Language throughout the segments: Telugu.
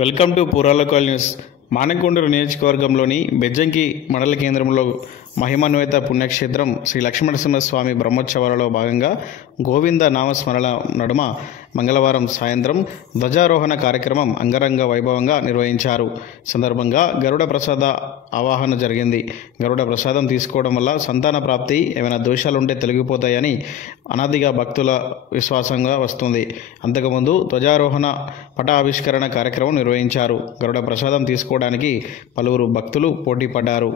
Welcome to Pura local news. Manakondur నియోజకవర్గంలోని బెజ్జంకి మండల కేంద్రంలో మహిమాన్విత పుణ్యక్షేత్రం శ్రీ లక్ష్మణనరసింహస్వామి బ్రహ్మోత్సవాలలో భాగంగా గోవింద నామస్మరణ నడుమ మంగళవారం సాయంత్రం ధ్వజారోహణ కార్యక్రమం అంగరంగ వైభవంగా నిర్వహించారు. సందర్భంగా గరుడ ప్రసాద ఆవాహన జరిగింది. గరుడ ప్రసాదం తీసుకోవడం వల్ల సంతాన ప్రాప్తి, ఏమైనా దోషాలుంటే తొలగిపోతాయని అనాదిగా భక్తుల విశ్వాసంగా వస్తుంది. అంతకుముందు ధ్వజారోహణ పటావిష్కరణ కార్యక్రమం నిర్వహించారు. గరుడ ప్రసాదం తీసుకోవడానికి పలువురు భక్తులు పోటీ పడ్డారు.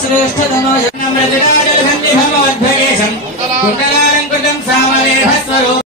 श्रेष्ठतमो